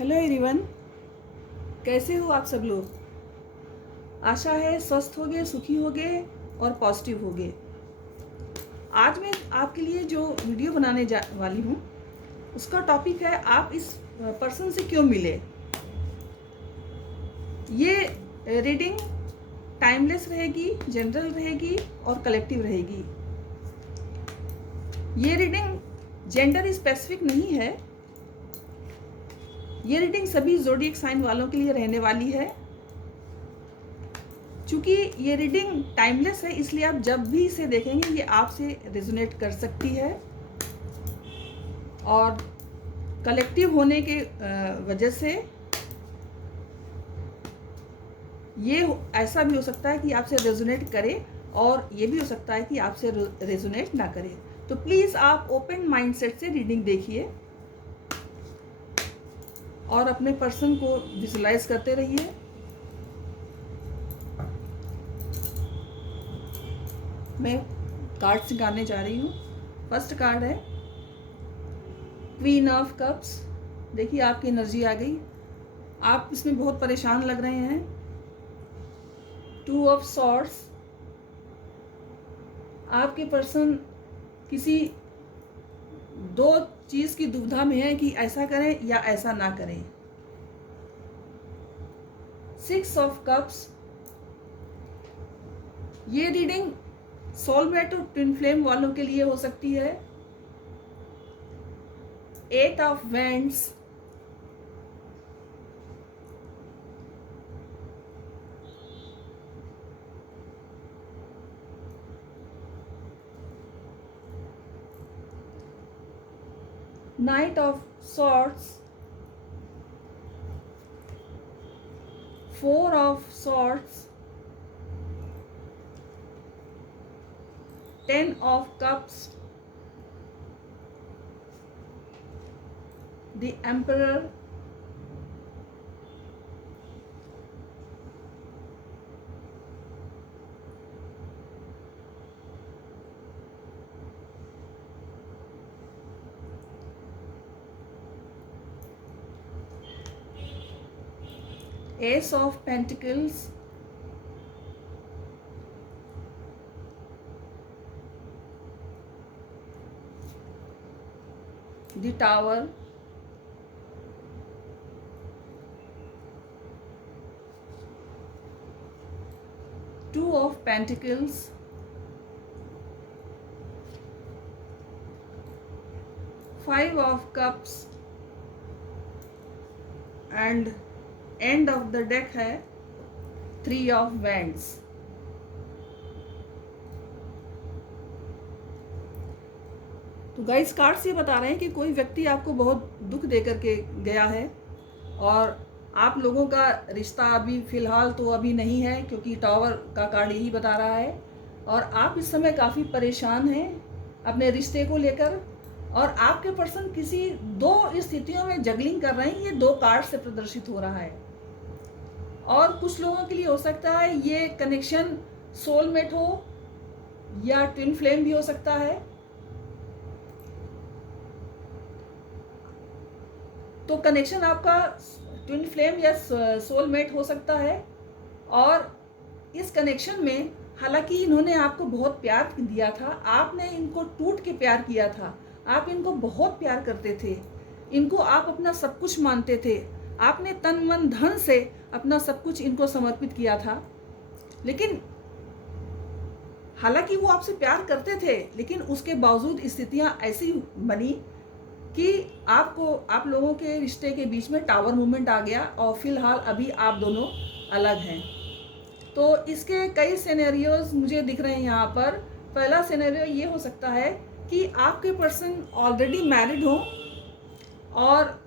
Hello everyone, कैसे हो आप सब लोग। आशा है स्वस्थ होगे, सुखी होगे और पॉजिटिव होगे। आज मैं आपके लिए जो वीडियो बनाने जा वाली हूँ उसका टॉपिक है आप इस पर्सन से क्यों मिले। ये रीडिंग टाइमलेस रहेगी, जनरल रहेगी और कलेक्टिव रहेगी। ये रीडिंग जेंडर स्पेसिफिक नहीं है। ये रीडिंग सभी ज़ोडिएक साइन वालों के लिए रहने वाली है। चूँकि ये रीडिंग टाइमलेस है इसलिए आप जब भी इसे देखेंगे ये आपसे रेजोनेट कर सकती है। और कलेक्टिव होने के वजह से ये ऐसा भी हो सकता है कि आपसे रेजोनेट करे और ये भी हो सकता है कि आपसे रेजोनेट ना करे। तो प्लीज़ आप ओपन माइंडसेट से रीडिंग देखिए और अपने पर्सन को विजुलाइज करते रहिए। मैं कार्ड्स निकालने जा रही हूँ। फर्स्ट कार्ड है क्वीन ऑफ कप्स। देखिए आपकी एनर्जी आ गई, आप इसमें बहुत परेशान लग रहे हैं। टू ऑफ सॉर्ड्स, आपके पर्सन किसी दो चीज़ की दुविधा में है कि ऐसा करें या ऐसा ना करें। सिक्स ऑफ कप्स, ये रीडिंग सोलमेट और ट्विन फ्लेम वालों के लिए हो सकती है। Eight of wands, knight of swords, four of swords, ten of cups, the emperor, ace of pentacles, the tower, two of pentacles, five of cups and end of the deck है three of wands. तो guys cards ये बता रहे हैं कि कोई व्यक्ति आपको बहुत दुख दे करके गया है और आप लोगों का रिश्ता अभी फ़िलहाल तो अभी नहीं है, क्योंकि टावर का कार्ड यही बता रहा है। और आप इस समय काफ़ी परेशान हैं अपने रिश्ते को लेकर और आपके पर्सन किसी दो स्थितियों में जगलिंग कर रहे हैं। ये दो कार्ड से प्रदर्शित हो रहा है। और कुछ लोगों के लिए हो सकता है ये कनेक्शन सोलमेट हो या ट्विन फ्लेम भी हो सकता है। तो कनेक्शन आपका ट्विन फ्लेम या सोलमेट हो सकता है। और इस कनेक्शन में हालांकि इन्होंने आपको बहुत प्यार दिया था, आपने इनको टूट के प्यार किया था, आप इनको बहुत प्यार करते थे, इनको आप अपना सब कुछ मानते थे, आपने तन मन धन से अपना सब कुछ इनको समर्पित किया था। लेकिन हालांकि वो आपसे प्यार करते थे, लेकिन उसके बावजूद स्थितियां ऐसी बनी कि आप लोगों के रिश्ते के बीच में टावर मूवमेंट आ गया और फिलहाल अभी आप दोनों अलग हैं। तो इसके कई सिनेरियोज मुझे दिख रहे हैं यहाँ पर। पहला सिनेरियो ये हो सकता है कि आपके पर्सन ऑलरेडी मैरिड हो और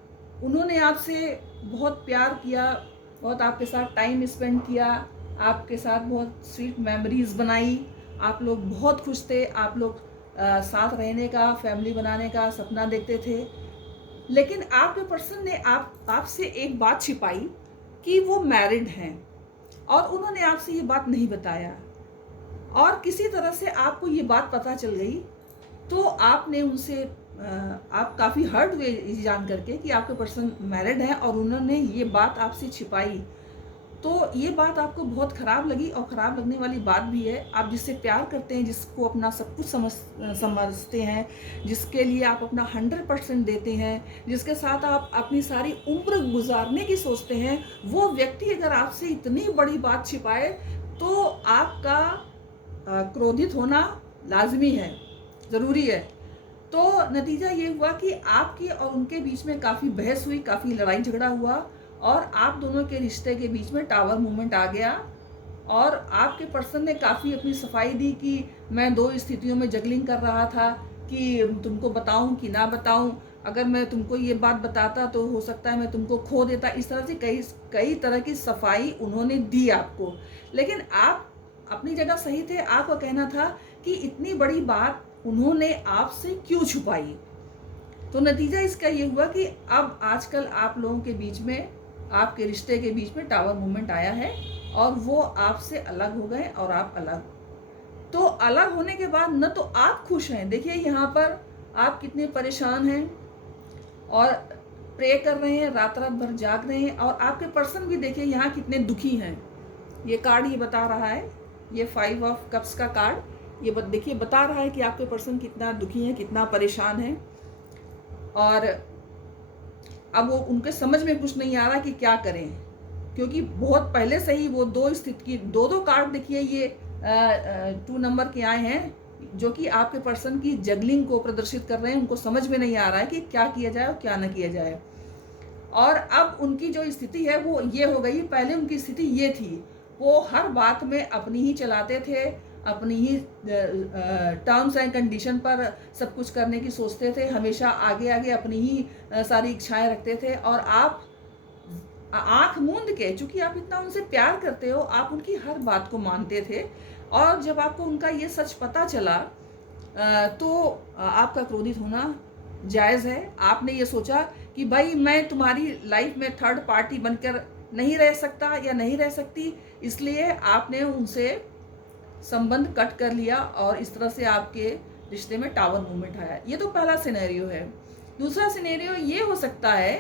उन्होंने आपसे बहुत प्यार किया, बहुत आपके साथ टाइम स्पेंड किया, आपके साथ बहुत स्वीट मेमोरीज बनाई, आप लोग बहुत खुश थे, आप लोग साथ रहने का, फैमिली बनाने का सपना देखते थे। लेकिन आपके पर्सन ने आपसे एक बात छिपाई कि वो मैरिड हैं और उन्होंने आपसे ये बात नहीं बताया। और किसी तरह से आपको ये बात पता चल गई तो आपने उनसे आप काफ़ी हर्ट हुए ये जान करके कि आपके पर्सन मैरिड हैं और उन्होंने ये बात आपसे छिपाई। तो ये बात आपको बहुत ख़राब लगी और ख़राब लगने वाली बात भी है। आप जिससे प्यार करते हैं, जिसको अपना सब कुछ समझते हैं, जिसके लिए आप अपना 100% देते हैं, जिसके साथ आप अपनी सारी उम्र गुज़ारने की सोचते हैं, वो व्यक्ति अगर आपसे इतनी बड़ी बात छिपाए, तो आपका क्रोधित होना लाज़मी है, ज़रूरी है। तो नतीजा ये हुआ कि आपकी और उनके बीच में काफ़ी बहस हुई, काफ़ी लड़ाई झगड़ा हुआ और आप दोनों के रिश्ते के बीच में टावर मूवमेंट आ गया। और आपके पर्सन ने काफ़ी अपनी सफाई दी कि मैं 2 स्थितियों में जगलिंग कर रहा था कि तुमको बताऊं कि ना बताऊं, अगर मैं तुमको ये बात बताता तो हो सकता है मैं तुमको खो देता। इस तरह से कई कई तरह की सफाई उन्होंने दी आपको। लेकिन आप अपनी जगह सही थे। आपका कहना था कि इतनी बड़ी बात उन्होंने आपसे क्यों छुपाई। तो नतीजा इसका ये हुआ कि अब आजकल आप लोगों के बीच में, आपके रिश्ते के बीच में टावर मूवमेंट आया है और वो आपसे अलग हो गए और आप अलग। तो अलग होने के बाद न तो आप खुश हैं, देखिए यहाँ पर आप कितने परेशान हैं और प्रे कर रहे हैं, रात रात भर जाग रहे हैं, और आपके पर्सन भी देखिए यहाँ कितने दुखी हैं। ये कार्ड ये बता रहा है, ये 5 ऑफ कप्स का कार्ड ये देखिए बता रहा है कि आपके पर्सन कितना दुखी है, कितना परेशान है। और अब वो उनके समझ में कुछ नहीं आ रहा कि क्या करें, क्योंकि बहुत पहले से ही वो 2 स्थिति की 2 कार्ड देखिए ये 2 नंबर के आए हैं, जो कि आपके पर्सन की जगलिंग को प्रदर्शित कर रहे हैं। उनको समझ में नहीं आ रहा है कि क्या किया जाए और क्या ना किया जाए। और अब उनकी जो स्थिति है वो ये हो गई। पहले उनकी स्थिति ये थी, वो हर बात में अपनी ही चलाते थे, अपनी ही टर्म्स एंड कंडीशन पर सब कुछ करने की सोचते थे, हमेशा आगे आगे अपनी ही सारी इच्छाएं रखते थे। और आप आंख मूंद के, चूंकि आप इतना उनसे प्यार करते हो, आप उनकी हर बात को मानते थे। और जब आपको उनका ये सच पता चला तो आपका क्रोधित होना जायज़ है। आपने ये सोचा कि भाई मैं तुम्हारी लाइफ में थर्ड पार्टी बनकर नहीं रह सकता या नहीं रह सकती, इसलिए आपने उनसे संबंध कट कर लिया और इस तरह से आपके रिश्ते में टावर मूवमेंट आया। ये तो पहला सिनेरियो है। दूसरा सिनेरियो ये हो सकता है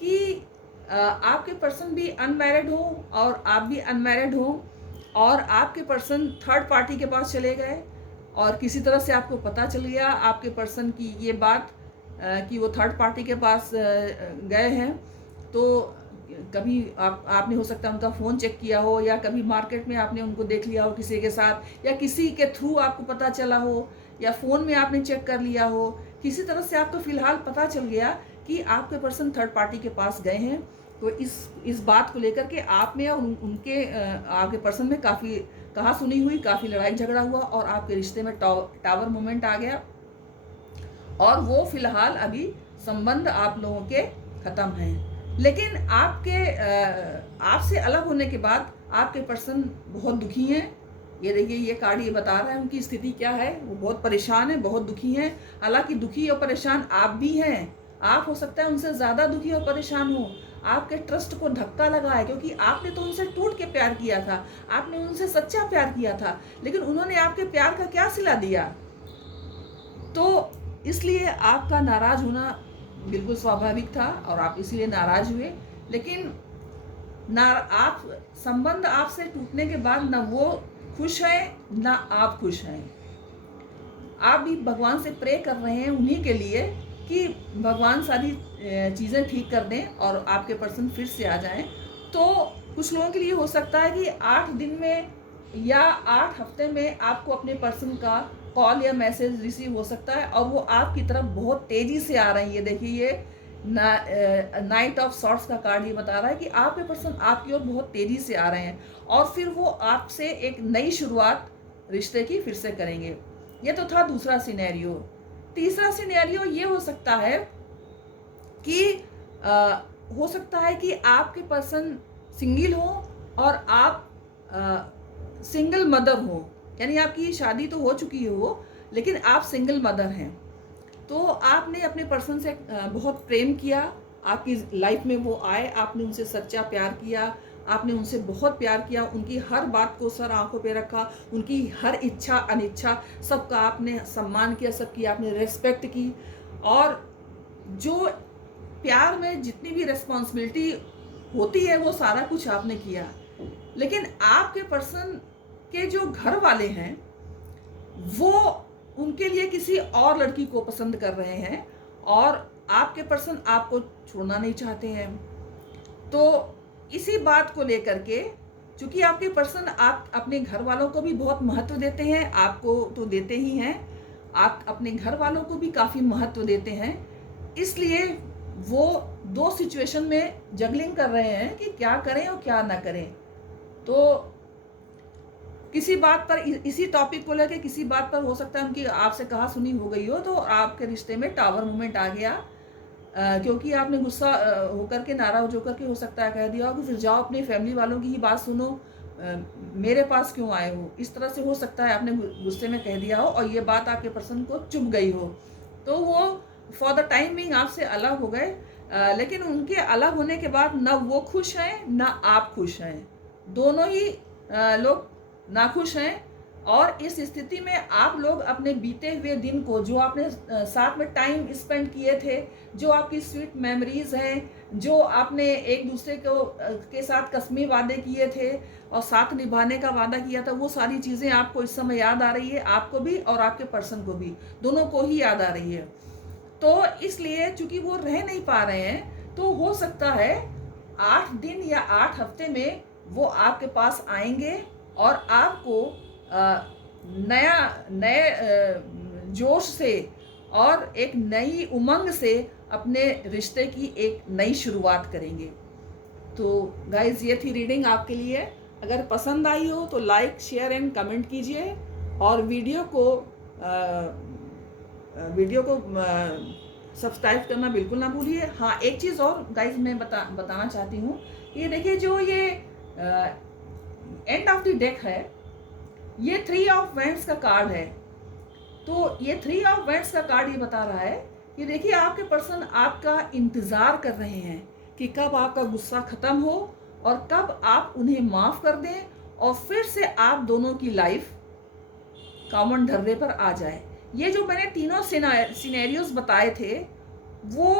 कि आपके पर्सन भी अनमैरिड हो और आप भी अनमैरिड हो, और आपके पर्सन थर्ड पार्टी के पास चले गए और किसी तरह से आपको पता चल गया आपके पर्सन की ये बात कि वो थर्ड पार्टी के पास गए हैं। तो कभी आपने हो सकता है उनका फ़ोन चेक किया हो, या कभी मार्केट में आपने उनको देख लिया हो किसी के साथ, या किसी के थ्रू आपको पता चला हो, या फ़ोन में आपने चेक कर लिया हो। किसी तरह से आपको फ़िलहाल पता चल गया कि आपके पर्सन थर्ड पार्टी के पास गए हैं। तो इस बात को लेकर के आप में और उनके आपके पर्सन में काफ़ी कहा सुनी हुई, काफ़ी लड़ाई झगड़ा हुआ और आपके रिश्ते में टावर मूवमेंट आ गया। और वो फिलहाल अभी संबंध आप लोगों के ख़त्म हैं। लेकिन आपसे अलग होने के बाद आपके पर्सन बहुत दुखी हैं। ये देखिए ये कार्ड ये बता रहा है उनकी स्थिति क्या है। वो बहुत परेशान है, बहुत दुखी हैं। हालांकि दुखी और परेशान आप भी हैं। आप हो सकता है उनसे ज़्यादा दुखी और परेशान हो। आपके ट्रस्ट को धक्का लगा है, क्योंकि आपने तो उनसे टूट के प्यार किया था, आपने उनसे सच्चा प्यार किया था, लेकिन उन्होंने आपके प्यार का क्या सिला दिया। तो इसलिए आपका नाराज़ होना बिल्कुल स्वाभाविक था और आप इसीलिए नाराज़ हुए। लेकिन आप संबंध आपसे टूटने के बाद ना वो खुश हैं ना आप खुश हैं। आप भी भगवान से प्रे कर रहे हैं उन्हीं के लिए कि भगवान सारी चीज़ें ठीक कर दें और आपके पर्सन फिर से आ जाएं। तो कुछ लोगों के लिए हो सकता है कि 8 दिन में या 8 हफ्ते में आपको अपने पर्सन का कॉल या मैसेज रिसीव हो सकता है, और वो आपकी तरफ बहुत तेज़ी से आ रहे हैं। ये देखिए ये नाइट ऑफ सॉर्ट्स का कार्ड ये बता रहा है कि आपके पर्सन आपकी ओर बहुत तेज़ी से आ रहे हैं और फिर वो आपसे एक नई शुरुआत रिश्ते की फिर से करेंगे। ये तो था दूसरा सिनेरियो। तीसरा सिनेरियो ये हो सकता है कि हो सकता है कि आपके पर्सन सिंगल हो और आप सिंगल मदर हो, यानी आपकी शादी तो हो चुकी हो लेकिन आप सिंगल मदर हैं। तो आपने अपने पर्सन से बहुत प्रेम किया, आपकी लाइफ में वो आए, आपने उनसे सच्चा प्यार किया, आपने उनसे बहुत प्यार किया, उनकी हर बात को सर आंखों पे रखा, उनकी हर इच्छा अनिच्छा सबका आपने सम्मान किया, सबकी आपने रेस्पेक्ट की। और जो प्यार में जितनी भी रिस्पॉन्सिबिलिटी होती है वो सारा कुछ आपने किया, लेकिन आपके पर्सन के जो घर वाले हैं वो उनके लिए किसी और लड़की को पसंद कर रहे हैं और आपके पर्सन आपको छोड़ना नहीं चाहते हैं। तो इसी बात को लेकर के, चूंकि आपके पर्सन आप अपने घर वालों को भी बहुत महत्व देते हैं, आपको तो देते ही हैं, आप अपने घर वालों को भी काफ़ी महत्व देते हैं, इसलिए वो दो सिचुएशन में जगलिंग कर रहे हैं कि क्या करें और क्या ना करें। तो किसी बात पर, इसी टॉपिक को लेकर किसी बात पर हो सकता है उनकी आपसे कहा सुनी हो गई हो, तो आपके रिश्ते में टावर मूवमेंट आ गया, क्योंकि आपने गुस्सा होकर के, नाराज होकर के हो सकता है कह दिया हो कि फिर जाओ अपनी फैमिली वालों की ही बात सुनो, मेरे पास क्यों आए हो। इस तरह से हो सकता है आपने गुस्से में कह दिया हो और ये बात आपके पर्सन को चुभ गई हो, तो वो फॉर द टाइम बिंग आपसे अलग हो गए। लेकिन उनके अलग होने के बाद ना वो खुश हैं ना आप खुश हैं, दोनों ही लोग नाखुश हैं। और इस स्थिति में आप लोग अपने बीते हुए दिन को, जो आपने साथ में टाइम स्पेंड किए थे, जो आपकी स्वीट मेमोरीज हैं, जो आपने एक दूसरे को के साथ कसमी वादे किए थे और साथ निभाने का वादा किया था, वो सारी चीज़ें आपको इस समय याद आ रही है, आपको भी और आपके पर्सन को भी, दोनों को ही याद आ रही है। तो इसलिए चूंकि वो रह नहीं पा रहे हैं, तो हो सकता है 8 दिन या 8 हफ्ते में वो आपके पास आएंगे और आपको नए जोश से और एक नई उमंग से अपने रिश्ते की एक नई शुरुआत करेंगे। तो गाइज, ये थी रीडिंग आपके लिए। अगर पसंद आई हो तो लाइक, शेयर एंड कमेंट कीजिए और वीडियो को सब्सक्राइब करना बिल्कुल ना भूलिए। हाँ, एक चीज़ और गाइज मैं बताना चाहती हूँ, ये देखिए, जो ये एंड ऑफ द डेक है, ये 3 ऑफ वैंड्स का कार्ड है। तो ये 3 ऑफ वैंड्स का कार्ड ये बता रहा है कि देखिए, आपके पर्सन आपका इंतज़ार कर रहे हैं कि कब आपका गुस्सा ख़त्म हो और कब आप उन्हें माफ़ कर दें और फिर से आप दोनों की लाइफ कॉमन ढर्रे पर आ जाए। ये जो मैंने तीनों सिनेरियोज बताए थे, वो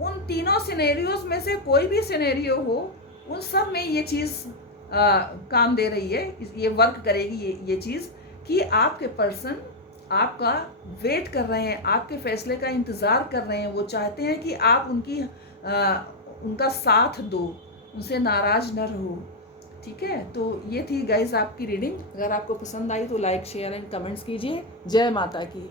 उन तीनों सिनेरियोज में से कोई भी सिनेरियो हो, उन सब में ये चीज़ काम दे रही है, ये वर्क करेगी ये चीज़, कि आपके पर्सन आपका वेट कर रहे हैं, आपके फैसले का इंतज़ार कर रहे हैं। वो चाहते हैं कि आप उनका साथ दो, उनसे नाराज़ न रहो। ठीक है, तो ये थी गाइज आपकी रीडिंग। अगर आपको पसंद आई तो लाइक, शेयर एंड कमेंट्स कीजिए। जय माता की।